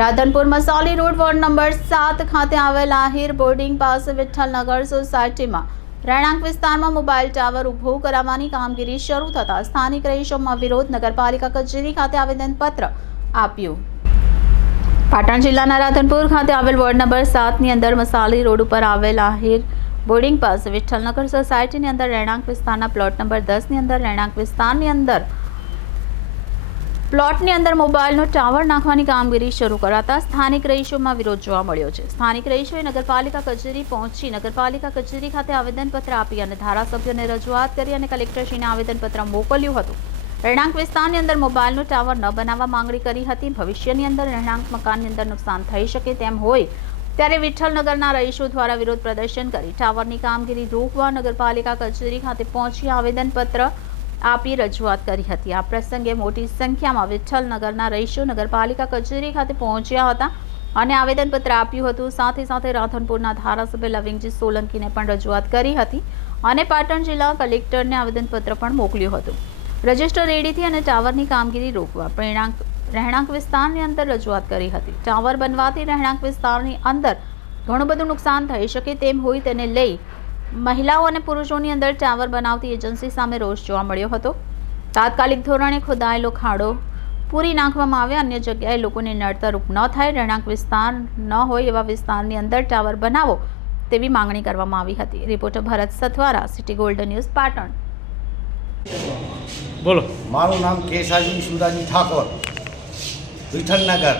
Radhanpur Masali road ward number સાત ખાતે આવેલ આહિર બોર્ડિંગ પાસે વિઠ્ઠલનગર સોસાયટીમાં રહેણાંક વિસ્તારમાં મોબાઈલ ટાવર ઊભો કરાવવાની કામગીરી શરૂ થતાં સ્થાનિક રહીશોમાં વિરોધ નગરપાલિકા કચેરી ખાતે આવેદનપત્ર આપ્યું. પાટણ જિલ્લાના રાધનપુર ખાતે આવેલ વોર્ડ નંબર સાતની અંદર મસાલી રોડ ઉપર આવેલ આહિર બોર્ડિંગ પાસે વિઠ્ઠલનગર સોસાયટીની અંદર રહેણાંક વિસ્તારના પ્લોટ નંબર દસની અંદર, રહેણાંક વિસ્તારની અંદર પ્લોટની અંદર મોબાઈલનો ટાવર નાખવાની કામગીરી શરૂ કરાતા સ્થાનિક રહીશોમાં વિરોધ જોવા મળ્યો છે. સ્થાનિક રહીશોએ નગરપાલિકા કચેરી પહોંચી નગરપાલિકા કચેરી ખાતે આવેદનપત્ર આપી અને ધારાસભ્યોને રજૂઆત કરી અને કલેક્ટરશ્રીને આવેદનપત્ર મોકલ્યું હતું. રહેણાંક વિસ્તારની અંદર મોબાઈલનો ટાવર ન બનાવવા માંગણી કરી હતી. ભવિષ્યની અંદર રહેણાંક મકાનની અંદર નુકસાન થઈ શકે તેમ હોય ત્યારે વિઠ્ઠલનગરના રહીશો દ્વારા વિરોધ પ્રદર્શન કરી ટાવરની કામગીરી રોકવા નગરપાલિકા કચેરી ખાતે પહોંચી આવેદનપત્ર આપી રજૂઆત કરી હતી. આ પ્રસંગે મોટી સંખ્યામાં વિઠ્ઠલનગરના રહીશો નગરપાલિકા કચેરી ખાતે પહોંચ્યા હતા અને આવેદનપત્ર આપ્યું હતું. સાથે સાથે રાધનપુરના ધારાસભ્ય લવિંગજી સોલંકીને પણ રજૂઆત કરી હતી અને પાટણ જિલ્લા કલેક્ટરને આવેદનપત્ર પણ મોકલ્યું હતું. રજિસ્ટર રેડીથી અને ટાવરની કામગીરી રોકવા પ્રેણાંક રહેણાંક વિસ્તારની અંદર રજૂઆત કરી હતી. ટાવર બનવાથી રહેણાંક વિસ્તારની અંદર ઘણું બધું નુકસાન થઈ શકે તેમ હોય તેને લઈ મહિલાઓ અને પુરુષોની અંદર ટાવર બનાવતી એજન્સી સામે રોષ જોવા મળ્યો હતો. તાત્કાલિક ધોરણે ખોદાયેલો ખાડો પૂરી નાખવામાં આવે અન્ય જગ્યાએ લોકોને નડતરૂપ ન થાય રહેણાંક વિસ્તાર ન હોય એવા વિસ્તારની અંદર ટાવર બનાવો તેવી માંગણી કરવામાં આવી હતી. Reporter Bharat Sathwara city golden news Patan. બોલો. મારું નામ કેશાજી સુદાજી ઠાકોર. વિઠ્ઠલનગર.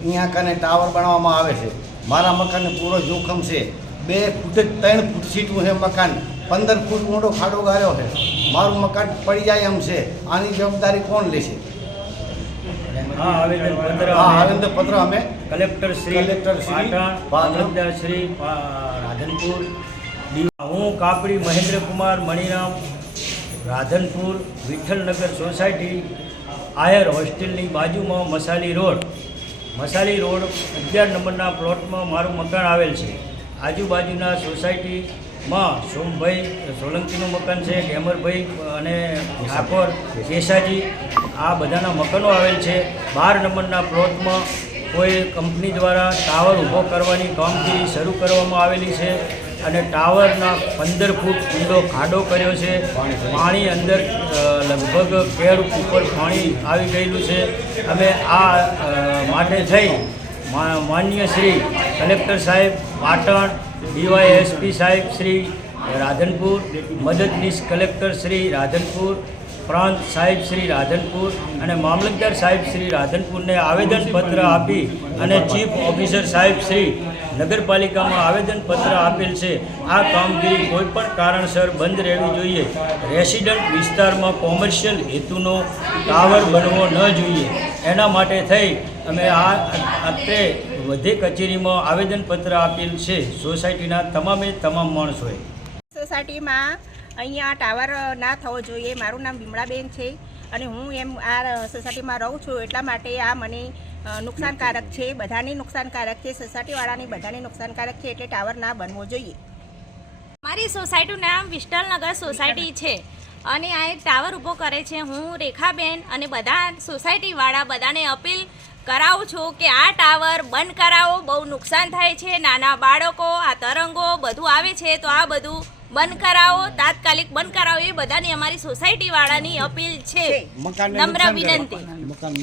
અહીંયા કને ટાવર બનાવવામાં આવે છે. મારા મકાનને પૂરો જોખમ છે. બે ફૂટ ત્રણ ફૂટ સીટું છે મકાન. પંદર ફૂટ મોટો ખાડો ગાળ્યો છે મારું મકાન પડી જાય એમ છે. આની જવાબદારી કોણ લેશે? હા આવેદન પત્ર પત્ર અમે કલેક્ટર શ્રી કલેક્ટર શ્રી, રાધનપુર હું કાપડી મહેન્દ્રકુમાર મણિરામ રાધનપુર વિઠ્ઠલનગર સોસાયટી આયર હોસ્ટેલની બાજુમાં મસાલી રોડ. મસાલી રોડ અગિયાર નંબરના પ્લોટમાં મારું મકાન આવેલ છે. આજુબાજુના સોસાયટીમાં સોમભાઈ સોલંકીનું મકાન છે ગેમરભાઈ અને ઠાકોર કેશાજી આ બધાના મકાનો આવેલ છે. બાર નંબરના પ્લોટમાં કોઈ કંપની દ્વારા ટાવર ઊભો કરવાની કામગીરી શરૂ કરવામાં આવેલી છે અને ટાવરના પંદર ફૂટ ઊંડો ખાડો કર્યો છે. પાણી અંદર લગભગ કેર ઉપર પાણી આવી ગયેલું છે. અમે આ માટે થઈ મા- માન્ય શ્રી કલેક્ટર સાહેબ, પાટણ ડીવાયએસપી સાહેબ શ્રી રાધનપુર, મદદનીશ કલેક્ટર શ્રી રાધનપુર, પ્રાંત સાહેબ શ્રી રાધનપુર અને મામલતદાર સાહેબ શ્રી રાધનપુરને આવેદનપત્ર આપી અને ચીફ ઓફિસર સાહેબ શ્રી નગરપાલિકામાં આવેદનપત્ર આપેલ છે. આ કામગીરી કોઈપણ કારણસર બંધ રહેવી જોઈએ. રેસિડન્ટ વિસ્તારમાં કોમર્શિયલ હેતુનો ટાવર બનવો ન જોઈએ. એના માટે થઈ અમે આ અત્રે વધે કચેરીમાં આવેદનપત્ર આપેલ છે. સોસાયટીના તમામે તમામ માણસોએ. સોસાયટીમાં અહીંયા ટાવર ના થવો જોઈએ. મારું નામ વિમળાબેન છે અને હું એમ આ સોસાયટીમાં રહું છું એટલા માટે આ મને નુકસાનકારક છે. બધાને નુકસાનકારક છે. સોસાયટીવાળાને બધાને નુકસાનકારક છે એટલે ટાવર ના બનવો જોઈએ. મારી સોસાયટીનું નામ વિસ્ટલનગર સોસાયટી છે અને આ એક ટાવર ઊભો કરે છે. હું રેખાબેન અને બધા સોસાયટીવાળા બધાને અપીલ કરાવું છું કે આ ટાવર બંધ કરાવો બહુ નુકસાન થાય છે નાના બાળકો આ તરંગો બધું આવે છે તો આ બધું બંધ કરાવો તાત્કાલિક બંધ કરાવો એ બધાની અમારી સોસાયટીવાળાની અપીલ છે. નમ્ર વિનંતી. મકાન